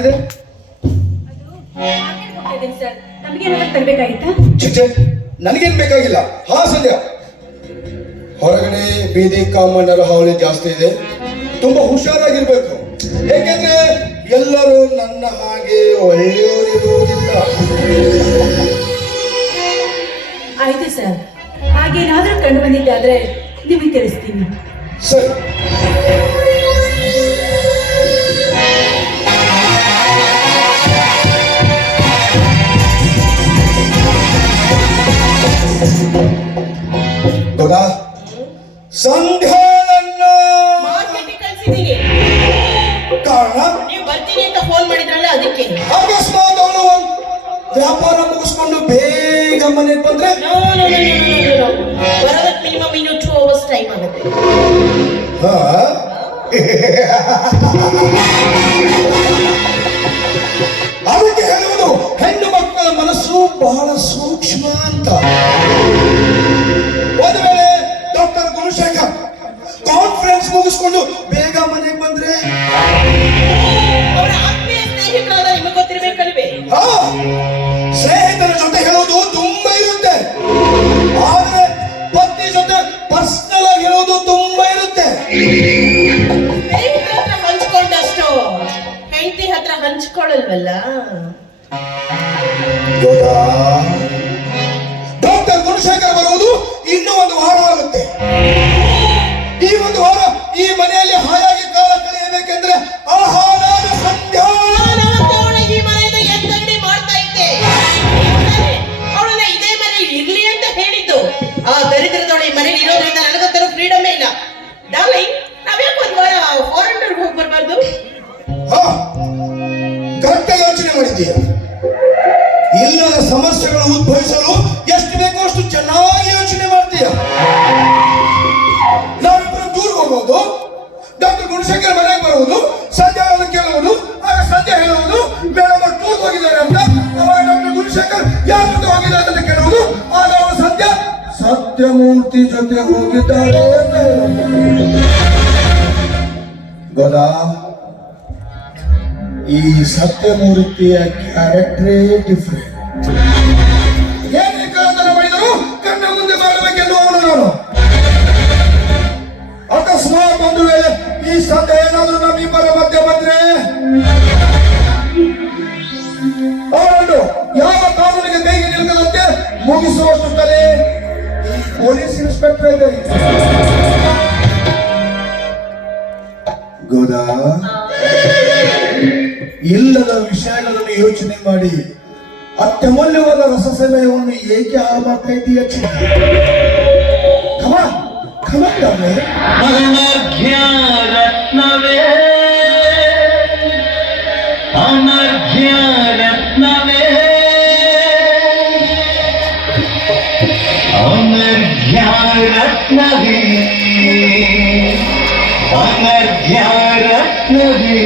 ಆಗಿದೆ? ಸರ್, ನಮಗೇನಾದ್ರೂ ತರಬೇಕಾಗಿತ್ತಾ? ಚಿಚ್ಚೆ, ನನಗೇನ್ ಬೇಕಾಗಿಲ್ಲ. ಹಾ ಸಂಧ್ಯಾ, ಹೊರಗಡೆ ಬೀದಿ ಕಾಮಣ್ಣರ ಹಾವಳಿ ಜಾಸ್ತಿ ಇದೆ, ತುಂಬಾ ಹುಷಾರಾಗಿರ್ಬೇಕು. ಏಕೆಂದ್ರೆ ಎಲ್ಲರೂ ನನ್ನ ಹಾಗೆ ಒಳ್ಳೆಯವರಿರುವುದಿಲ್ಲ. ಆಯ್ತು ಸರ್, ಹಾಗೇನಾದ್ರೂ ಕಂಡು ಬಂದಿದ್ದಾದ್ರೆ ನಿಮಗೆ ತಿಳಿಸ್ತೀನಿ. ಸರಿ. ಗೊತ್ತಾ, ಸಂಧ್ಯಾಳನ್ನ ಮಾರ್ಕೆಟಿಗೆ ಕಳ್ಸಿದ್ದೀನಿ. ಕಾರಣ ನೀವು ಬರ್ತೀನಿ ಅಂತ ಫೋನ್ ಮಾಡಿದ್ರಲ್ಲ, ಅದಕ್ಕೆ. ಅಕಸ್ಮಾತ್ ಅವಳು ವ್ಯಾಪಾರ ಮುಗಿಸ್ಕೊಂಡು ಬೇಗ ಮನೆಗೆ ಬಂದ್ರೆ ಬರೋದಕ್ಕೆ ಮಿನಿಮಮ್ ಇನ್ನು 2 hours ಟೈಮ್ ಆಗುತ್ತೆ. ಹಾ ಅದಕ್ಕೆ ಹೇಳುವುದು ಹೆಣ್ಣು ಮಕ್ಕಳ ಮನಸ್ಸು ಬಹಳ ಸೂಕ್ಷ್ಮ ಅಂತ. ಒಂದು ವೇಳೆ ಡಾಕ್ಟರ್ ಗುಣಶೇಖರ್ ಕಾನ್ಫರೆನ್ಸ್ ಮುಗಿಸ್ಕೊಂಡು ಬೇಗ ಮನೆಗೆ ಬಂದ್ರೆ ಅವರ ಆತ್ಮೀಯ ಸ್ನೇಹಿತರಾದ ನಿಮಗೆ ಗೊತ್ತಿರಬೇಕಲ್ವೇ? ಸ್ನೇಹಿತರ ಜೊತೆ ಹೇಳೋದು ತುಂಬಾ ಇರುತ್ತೆ, ಆದ್ರೆ ಪತ್ನಿ ಜೊತೆ ಪರ್ಸನಲ್ ಆಗಿ ಹೇಳೋದು ತುಂಬಾ ಇರುತ್ತೆ. ಸ್ನೇಹಿತರ ಹತ್ರ ಹಂಚ್ಕೊಂಡಷ್ಟು ಹೆಂಡತಿ ಹತ್ರ ಹಂಚ್ಕೊಳ್ಳಲ್ವಲ್ಲ. ಡಾಕ್ಟರ್ ಗುಣಶೇಖರ್ ಬರುವುದು ಇನ್ನೂ 1 ವಾರ ಆಗುತ್ತೆ. ಈ 1 ವಾರ ಈ ಮನೆಯಲ್ಲಿ ಹಾಯಾಗಿ ಕಾಲ ಕಳೆಯಬೇಕೆಂದ್ರೆ ಆಹಾರ ಸಂಧ್ಯಾ ಈ ಮನೆಯಿಂದ ಎತ್ತಂಗಡಿ ಮಾಡ್ತಾ ಇದ್ದೆ. ಅವಳನ್ನ ಇದೇ ಮನೆ ಇರ್ಲಿ ಅಂತ ಹೇಳಿದ್ದು. ಆ ದರಿದ್ರದವಳು ಈ ಮನೇಲಿ ಇರೋದ್ರಿಂದ ನನಗೊತ್ತರೋ ಫ್ರೀಡಮೇ ಇಲ್ಲ. ಡಾರ್ಲಿಂಗ್, ನಾವ್ಯಾಕೆ 1 ವಾರ ಫಾರಿನರ್ ಹೋಗಿ ಬರ್ಬಾರ್ದು? ಕರೆಕ್ಟ್ ಯೋಚನೆ ಮಾಡಿದ್ದೀಯ. ಇಲ್ಲದ ಸಮಸ್ಯೆಗಳು ಉದ್ಭವಿಸಲು ಎಷ್ಟು ಬೇಕೋ ಅಷ್ಟು ಚೆನ್ನಾಗಿ ಯೋಚನೆ ಮಾಡ್ತೀಯ. ನಾವಿಬ್ಬರು ಟೂರ್ ಹೋಗೋದು, ಡಾಕ್ಟರ್ ಗುಣಶೇಖರ್ ಮನೆಗೆ ಬರುವುದು, ಸಂಧ್ಯಾ ಕೇಳುವುದು, ಆಗ ಸಂಧ್ಯಾ ಹೇಳುವುದು ಮೇಡಮ್ ಟೂರ್ ಹೋಗಿದ್ದಾರೆ ಅಂತ. ಅವಾಗ ಡಾಕ್ಟರ್ ಗುಣಶೇಖರ್ ಯಾರ ಜೊತೆ ಹೋಗಿದ್ದಾರೆ ಅಂತ ಕೇಳುವುದು, ಆಗ ಅವರ ಸಂಧ್ಯಾ ಸತ್ಯಮೂರ್ತಿ ಜೊತೆ ಹೋಗಿದ್ದಾರೆ ಅಂತ ಹೇಳುವುದು. ಗೊತ್ತಾ, ಈ ಸತ್ಯಮೂರ್ತಿಯ ಕ್ಯಾರೆಕ್ಟರೇ ಡಿಫ್ರೆಂಟ್. ಏನೇ ಕಳ್ಳತನ ಮಾಡಿದರೂ ಕಣ್ಣ ಮುಂದೆ ಮಾಡಬೇಕೆಂದು ಅವನು ನಾನು. ಅಕಸ್ಮಾತ್ ಒಂದು ವೇಳೆ ಈ ಸಂಧ್ಯಾ ಏನಾದರೂ ನಮ್ಮಿಬ್ಬರ ಮಧ್ಯೆ ಬಂದ್ರೆ ಅವನು ಯಾವ ಕಾನೂನಿಗೆ ಕೈಗೆ ನಿಲ್ಲದಂತೆ ಮುಗಿಸುವಷ್ಟು ತಲೆ ಈ ಪೊಲೀಸ್ ಇನ್ಸ್ಪೆಕ್ಟರ್ ಇದೆ. ಗೋದಾ, ಇಲ್ಲದ ವಿಷಯಗಳನ್ನು ಯೋಚನೆ ಮಾಡಿ ಅತ್ಯಮೂಲ್ಯವಾದ ರಸಸಮಯವನ್ನು ಏಕೆ ಹಾಳು ಮಾಡ್ತಾ ಇದ್ದೀಯ? ಅನರ್ಘ್ಯ ರತ್ನವೇ, ಅನರ್ಘ್ಯ ರತ್ನವೇ, ಅನರ್ಘ್ಯ ರತ್ನವೇ, ಅನರ್ಘ್ಯ ರತ್ನವೇ.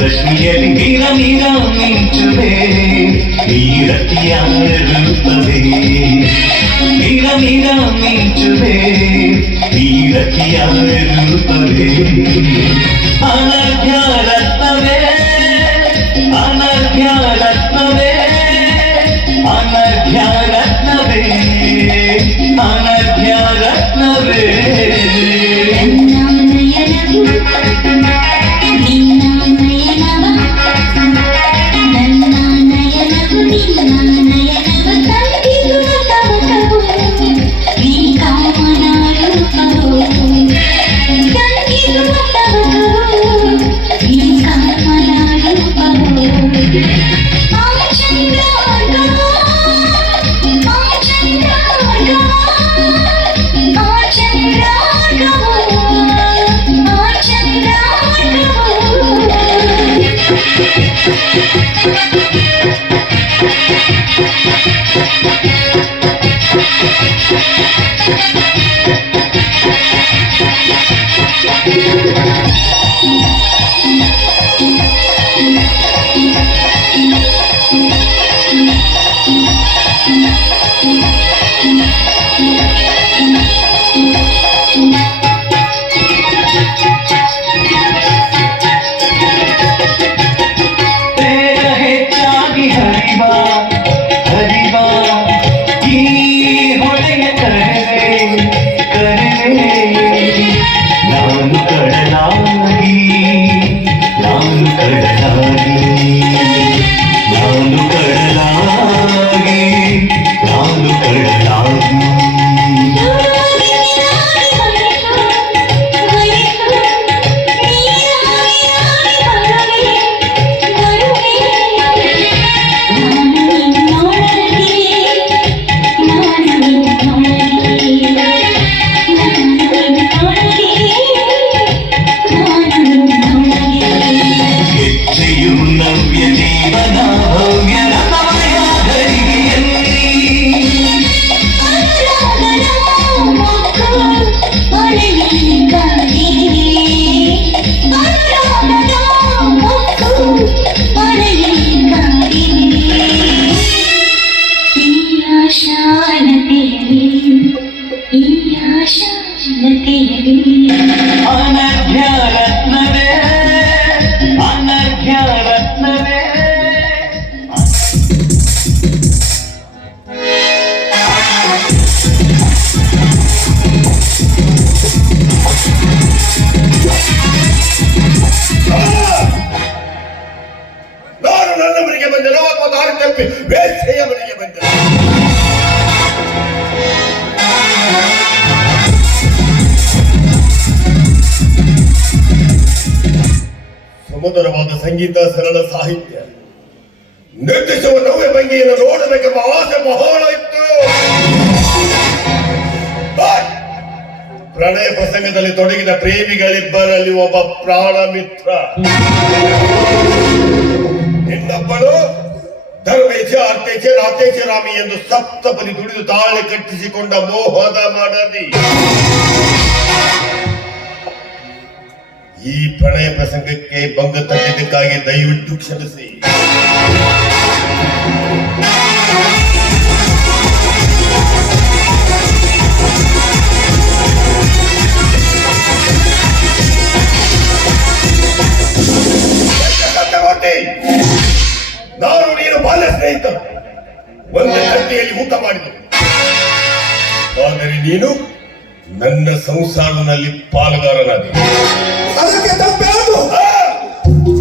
ರಶ್ಮಿಯಲ್ಲಿ ಮೀರ ಮೀರ ಮಿಂಚುವೆ ನೀರತಿಯ ರೂಪವೇ, ಮೀರ ಮೀರ ಮಿಂಚುವೆ ನೀರತಿಯ ರೂಪವೇ. ಅನರ್ಘ್ಯ ರತ್ನವೇ, ಅನರ್ಘ್ಯ ರತ್ನವೇ, ಅನರ್ಘ್ಯ ರತ್ನವೇ, ಅನರ್ಘ್ಯ ರತ್ನವೇ. ಬೇಗ ಹೆಚ್ಚಾಗಿ ಹರಿವಾ ಹರಿವಾ ಈ ಹೊಳೆಯ ಕರೆವೆ ಕರೆವೆ ನಾನು ಕಡಲಾಗಿ ನಾನು ಕಡಲಾಗಿ ನಾನು ಕಡಲಾಗಿ ನಾನು ಕಡಲಾಗಿ ಹೆಚ್ಚೆಯು ನವ್ಯ ಜೀವನ ಭವ್ಯ ರಥಮಯ ಧರಿಗೆಯಲ್ಲಿ ಅನರ್ಘ್ಯ ರತ್ನವೇ ಅನರ್ಘ್ಯ ರತ್ನವೇ ನಾನು ನನ್ನ ಮನೆಗೆ ಬಂದೆನೋ ಅಥವಾ ದಾರಿ ತಪ್ಪಿ ವೇಶ್ಯೆಯ ಮನೆಗೆ ಬಂದೆ? ಸುಮಧುರವಾದ ಸಂಗೀತ, ಸರಳ ಸಾಹಿತ್ಯ, ನೃತ್ಯಿಸುವ ನವ್ಯ ಭಂಗಿಯನ್ನು ನೋಡಬೇಕೆಂಬ ಆಸೆ ಬಹಳ ಇತ್ತು. ಬಟ್ ಪ್ರಣಯ ಪ್ರಸಂಗದಲ್ಲಿ ತೊಡಗಿದ ಪ್ರೇಮಿಗಳಿಬ್ಬರಲ್ಲಿ ಒಬ್ಬ ಪ್ರಾಣ ಮಿತ್ರ, ಇನ್ನೊಬ್ಬಳು ಧರ್ಮೇಚ ಅರ್ಥೇಚ ನಾಥೇಚ ರಾಮಿ ಎಂದು ಸಪ್ತಪದಿ ದುಡಿದು ತಾಳೆ ಕಟ್ಟಿಸಿಕೊಂಡ ಮೋಹದ ಮಡದಿ. ಈ ಪ್ರಣಯ ಪ್ರಸಂಗಕ್ಕೆ ಭಂಗ ತಟ್ಟಿದ್ದಕ್ಕಾಗಿ ದಯವಿಟ್ಟು ಕ್ಷಮಿಸಿ. ನಾನು ನೀನು ಬಾಲ್ಯ ಸ್ನೇಹಿತರು, ಒಂದು ಗಂಟೆಯಲ್ಲಿ ಊಟ ಮಾಡಿದರು. ಆದರೆ ನೀನು ನನ್ನ ಸಂಸಾರದಲ್ಲಿ ಪಾಲುಗಾರನಾದೆ. ಅದಕ್ಕೆ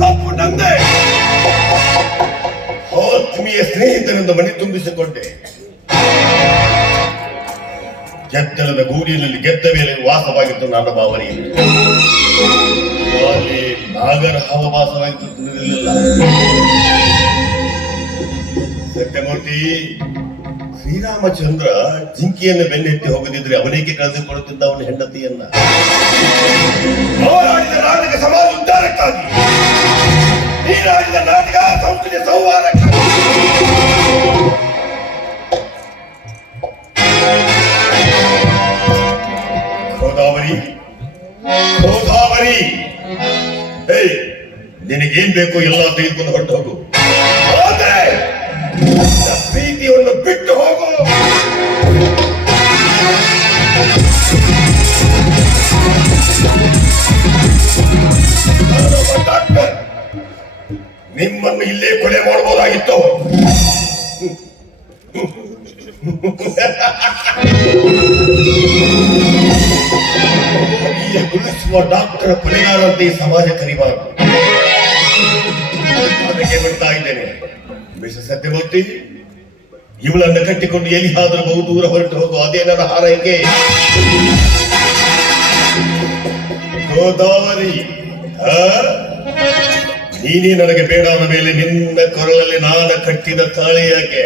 ತಪ್ಪು ನಂದೆ. ಆತ್ಮೀಯ ಸ್ನೇಹಿತರಿಂದ ಮನೆ ತುಂಬಿಸಿಕೊಂಡೆ. ಗೆದ್ದಲದ ಗೂಡಿನಲ್ಲಿ ಗೆದ್ದ ಮೇಲೆ ವಾಸವಾಗಿತ್ತು ನನ್ನ ಬಾವರಿ. ಅಲ್ಲಿ ನಾಗರ ಹವವಾಸವಾಗಿತ್ತು ತಿಳಿದಿರಲಿಲ್ಲ. ಸತ್ಯಮೂರ್ತಿ, ಶ್ರೀರಾಮಚಂದ್ರ ಜಿಂಕಿಯನ್ನು ಬೆನ್ನೆತ್ತಿ ಹೋಗದಿದ್ರೆ ಅವನಿಗೆ ಕಳೆದುಕೊಳ್ಳುತ್ತಿದ್ದ ಅವನ ಹೆಂಡತಿಯನ್ನ. ಅವರಾಡಿದ ನಾಟಕ ಸಮಾಜ ಉದ್ಧಾರಕ್ಕಾಗಿ, ನೀರಾಡಿದ ನಾಟಕ ಸಂಸ್ಕೃತಿ ಸಂಹಾರಕ್ಕಾಗಿ. ಗೋದಾವರಿ, ಗೋದಾವರಿ, ಏಯ್, ನಿನಗೇನ್ ಬೇಕು ಎಲ್ಲ ತೆಗೆದುಕೊಂಡು ಹೊರಟು ಹೋಗು. ಆದರೆ ಪ್ರೀತಿಯನ್ನು ಬಿಟ್ಟು ಹೋಗು. ಡಾಕ್ಟರ್, ನಿಮ್ಮನ್ನು ಇಲ್ಲೇ ಕೊಲೆ ಮಾಡಬಹುದಾಗಿತ್ತು. ಗುರುತಿಸುವ ಡಾಕ್ಟರ್ ಕೊಲೆಗಾರಂತೆ ಈ ಸಮಾಜ ಕರಿಬಾರದು. ಅದಕ್ಕೆ ಬಿಡ್ತಾ ಇದ್ದೇನೆ. ಮಿಸ್ಟರ್ ಸತ್ಯಮೂರ್ತಿ, ಇವಳನ್ನು ಕಟ್ಟಿಕೊಂಡು ಎಲ್ಲಿಯಾದರೂ ಬಹು ದೂರ ಹೊರಟು ಹೋಗು. ಅದೇ ನನ್ನ ಹಾರೈಕೆ. ಗೋದಾವರಿ, ನೀನೇ ನನಗೆ ಬೇಡಾದ ಮೇಲೆ ನಿನ್ನ ಕೊರಳಲ್ಲಿ ನಾನು ಕಟ್ಟಿದ ತಾಳಿ ಯಾಕೆ?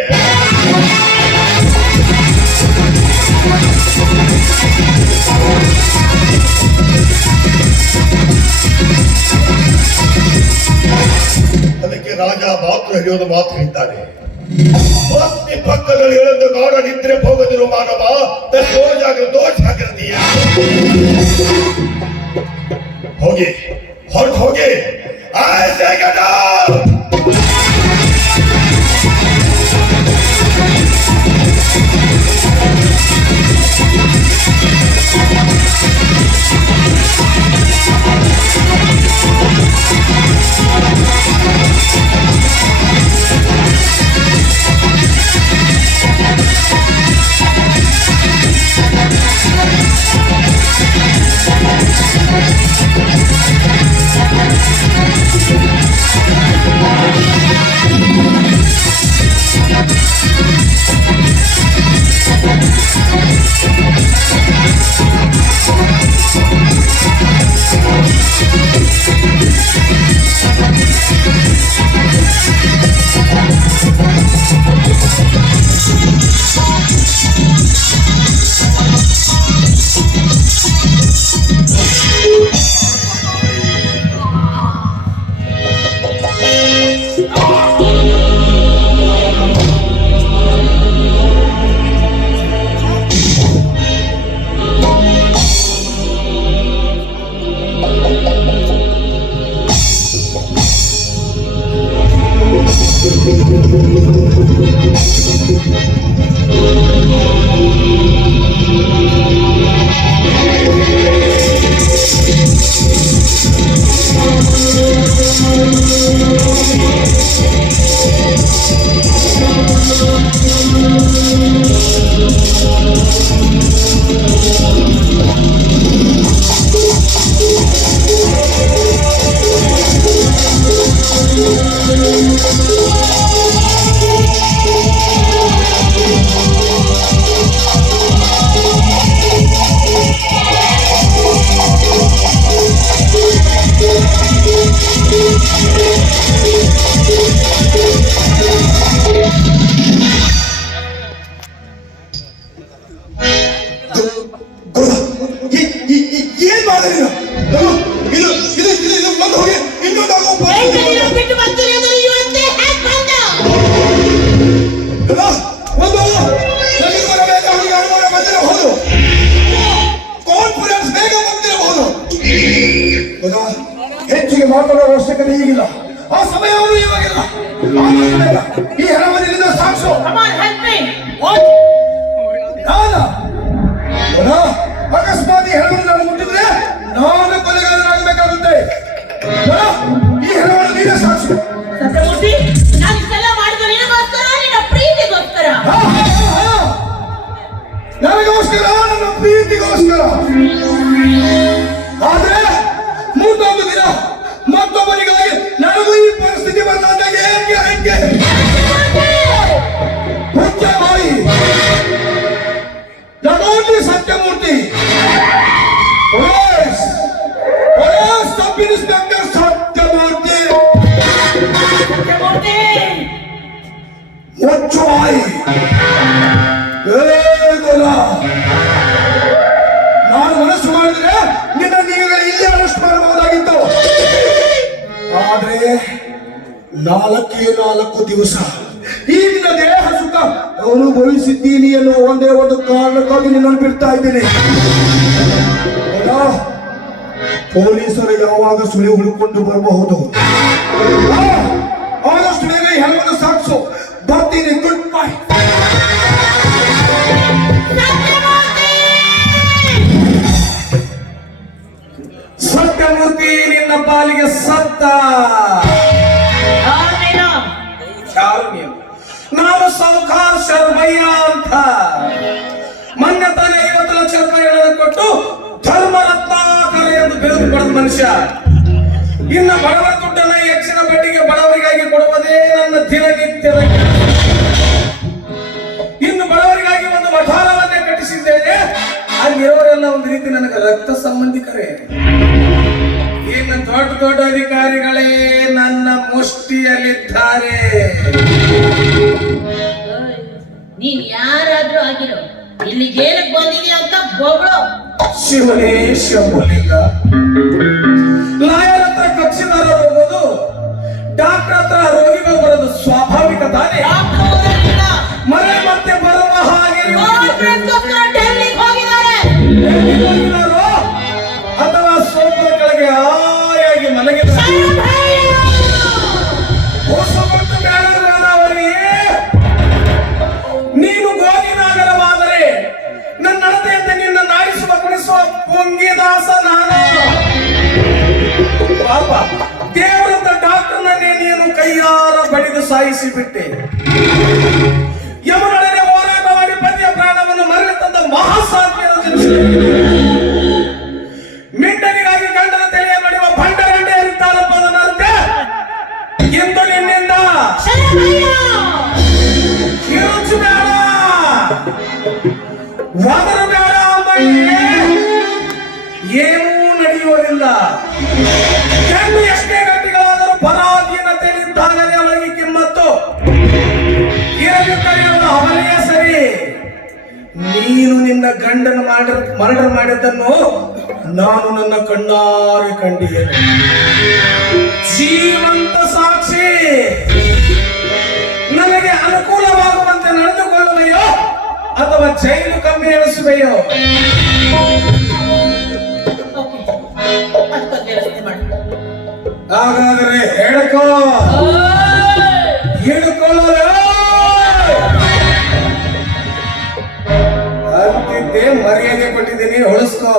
ಅದಕ್ಕೆ ರಾಜ ಮಾತೃ ಹರಿಯೋದು ಮಾತು ಹೇಳ್ತಾನೆ. ಪತ್ನಿ ಪಕ್ಕದಲ್ಲಿ ಇಳಿದು ಗಾಢ ನಿದ್ರೆ ಹೋಗದಿರುವ ಮಾನವ ಜಾಗೃತಿಯ ಹೋಗಿ ಹೊರಟು ಹೋಗಿ ಆಯ್ತು ಗಡ. ಏನ್ ಮಾಡಿದ್ರಿ ಇದು ಒಂದು ಹೋಗಿ ಇನ್ನೊಂದು ಬಿಟ್ಟು ಬರ್ತೀರಿ ಅಂದ್ರೆ ಇವತ್ತೇ ಹ್ಯಾಕ್ ಬಂದ ಒಂದು ಅನುಮಾನ ಬಂದಿರಬಹುದು, ಕಾನ್ಫಿಡೆನ್ಸ್ ಬೇಗ ಬಂದಿರಬಹುದು. ಹೆಚ್ಚಿಗೆ ಮಾತಾಡುವ ಅವಶ್ಯಕತೆ ಈಗಿಲ್ಲ, ಆ ಸಮಯವನ್ನು ಇವಾಗಿಲ್ಲ. ಈ ಹಣಮನೆಯಿಂದ ಸಾಕ್ಷು ಅಕಸ್ಮಾತ್ ಈ ಹೆಣವನ್ನು ನಾನು ಮುಟ್ಟಿದ್ರೆ ನಾನು ಕೊಲೆಗಾರನಾಗಬೇಕಾಗುತ್ತೆ. ಈ ಹೆಣವನ್ನು ನೀನೇ ಸಾಕ್ಷಿ. ಸತ್ಯಮೂರ್ತಿ, ನಾನು ಇಷ್ಟೆಲ್ಲ ಮಾಡಿದ ನಿನಗೋಸ್ಕರ, ನಿನ್ನ ಪ್ರೀತಿಗೋಸ್ಕರ. ನನಗೋಸ್ಕರ, ನನ್ನ ಪ್ರೀತಿಗೋಸ್ಕರ. ಆದ್ರೆ ಮುಂದೊಂದು ದಿನ ಮತ್ತೊಬ್ಬರಿಗಾಗಿ ನನಗೂ ಈ ಪರಿಸ್ಥಿತಿ ಬಂದಾಗ ಏನ್ ಗ್ಯಾರಂಟಿ? ಮುಖ್ಯವಾಗಿ ನಟೋಟಿ Satyamurthy, police sub inspector Satyamurthy, ಮುಚ್ಚುವಾಯಿ ನಾನು ಮನಸ್ಸು ಮಾಡಿದ್ರೆ ನಿನ್ನ ನೀವೇ ಇಲ್ಲೇ ಅರೆಸ್ಟ್ ಮಾಡಬಹುದಾಗಿತ್ತು. ಆದ್ರೆ 4 ದಿವಸ ಈ ನಿನ್ನ ದೇಹ ಸುಖ ಅನುಭವಿಸಿದ್ದೀನಿ ಎನ್ನುವ ಒಂದೇ ಒಂದು ಕಾರಣಕ್ಕಾಗಿ ನಿನ್ನನ್ನು ಬಿಡ್ತಾ ಇದ್ದೀನಿ. ಪೊಲೀಸರು ಯಾವಾಗ ಸುಳಿ ಹುಡುಕೊಂಡು ಬರಬಹುದು. ಆದಷ್ಟು ಬೇಗ ಈ ಹಣವನ್ನು ಸಾಗಿಸು. ಬರ್ತೀನಿ. Good bye. ಸತ್ಯಮೂರ್ತಿ ನಿನ್ನ ಪಾಲಿಗೆ ಸತ್ತ. ನಾನು ಸಾವುಕಾರ ಶರ್ಮಯ್ಯ ಅಂತ ಮೊನ್ನೆ ತಾನೇ 50 ಲಕ್ಷ ರೂಪಾಯಿಗಳನ್ನು ಕೊಟ್ಟು ಧರ್ಮರತ್ನಾಕರ ಎಂದು ಬಿರುದು ಪಡೆದ ಮನುಷ್ಯ. ಇನ್ನು ಬಡವರ ದುಡ್ಡನ್ನ ಹೆಚ್ಚಿನ ಬಡ್ಡಿಗೆ ಬಡವರಿಗಾಗಿ ಕೊಡುವುದೇ ನನ್ನ ದಿನನಿತ್ಯದ ಕೆಲಸ. ಇನ್ನು ಬಡವರಿಗಾಗಿ ಒಂದು ವಠಾರವನ್ನೇ ಕಟ್ಟಿಸಿದ್ದೇನೆ. ಅಲ್ಲಿರೋರೆಲ್ಲ ಒಂದು ರೀತಿ ನನಗೆ ರಕ್ತ ಸಂಬಂಧಿಕರೇ. ಇನ್ನು ದೊಡ್ಡ ದೊಡ್ಡ ಅಧಿಕಾರಿಗಳೇ ನನ್ನ ಮುಷ್ಟಿಯಲ್ಲಿದ್ದಾರೆ. ನೀನ್ ಯಾರಾದ್ರೂ ಆಗಿರೋ, ಇಲ್ಲಿ ಜೈಲಿಗೆ ಬಂದಿದ್ಯಾ ಅಂತ ಬೊಗಳು. ಶಿವನೇ ಶಂಭುಲಿಂಗ, ಲಾಯರ್ ಹತ್ರ ಕಕ್ಷಿದಾರ ಹೋಗೋದು, ಡಾಕ್ಟರ್ ಹತ್ರ ರೋಗಿಗಳು ಬರೋದು ಸ್ವಾಭಾವಿಕ ತಾನೇ. ಮನೆ ಮತ್ತೆ ಬರುವ ಹಾಗೆ ಕಾನ್ಫರೆನ್ಸ್ಗೋಸ್ಕರ ಡೆಲ್ಲಿಗೆ ಹೋಗಿದ್ದಾರೆ. ಹೋಗಿದ್ದಾರೋ ಅಥವಾ ಸೋಪದ ಕೆಳಗೆ ಹಾಯಾಗಿ ಮಲಗಿದ್ದಾರೆ. ಹೊಸಬರ್ತು ಬೇಡವರಿಗೆ ನೀನು ಗೋಧಿನಾಗರವಾದರೆ ನನ್ನ ನಡತೆಯಂತೆ ನಿನ್ನ ನಾಡಿಸುವ ಕುಣಿಸುವ ಪೊಂಗಿದಾಸ ನಾನು. ಪಾಪ ದೇವರಂತ ಡಾಕ್ಟರ್ನನ್ನೇ ನೀನು ಕೈಯಾರ ಬಡಿದು ಸಾಯಿಸಿ ಬಿಟ್ಟೆ. ಯಮನೊಡನೆ ಹೋರಾಟ ಮಾಡಿ ಪತಿಯ ಪ್ರಾಣವನ್ನು ಮರಳಿ ತಂದ ಮಹಾಸಾಧ್ವಿಯನ್ನು ಜನಿಸಿದೆ. ಮಿಂಡನಿಗಾಗಿ ಗಂಡನ ತಲೆಯ ನಡೆಯುವ ಭಂಡಗಂಡೆ ಇರುತ್ತಾರಪ್ಪ ಅದನ್ನಂತೆ ಇಂದು ನಿನ್ನಿಂದ ಕಿರುಚು ಬೇಡ, ವದರು ಬೇಡ ಅಂಬಳಿಗೆ ಏನೂ ನಡೆಯುವುದಿಲ್ಲ. ಹೆಣ್ಣು ಎಷ್ಟೇ ಗಟ್ಟಿಗಳಾದರೂ ಪರಾಧೀನತೆ ನಿಂತಾಗಲೇ ಅವಳಿಗೆ ಕಿಮ್ಮತ್ತು. ಇರಲಿ ಕರೆಯುವ ಅವನೆಯ ಸರಿ. ನೀನು ನಿನ್ನ ಗಂಡನ ಮರ್ಡರ್ ಮಾಡಿದ್ದನ್ನು ನಾನು ನನ್ನ ಕಣ್ಣಾರೆ ಕಂಡಿದ್ದೇನೆ. ಜೀವಂತ ಸಾಕ್ಷಿ. ನನಗೆ ಅನುಕೂಲವಾಗುವಂತೆ ನಡೆದುಕೊಳ್ಳುವೆಯೋ ಅಥವಾ ಜೈಲು ಕಮ್ಮಿ ಎಣಿಸುವೆಯೋ? ಅದಕ್ಕೊಂದು ವ್ಯವಸ್ಥೆ ಮಾಡಿ. ಹಾಗಾದರೆ ಹೇಳ್ಕೋ, ಹಿಡ್ಕೊಳ್ಳೋ ಅಂತಿದ್ದೆ, ಮರ್ಯಾದೆ ಕೊಟ್ಟಿದ್ದೀನಿ, ಹೊಳಿಸ್ಕೋ.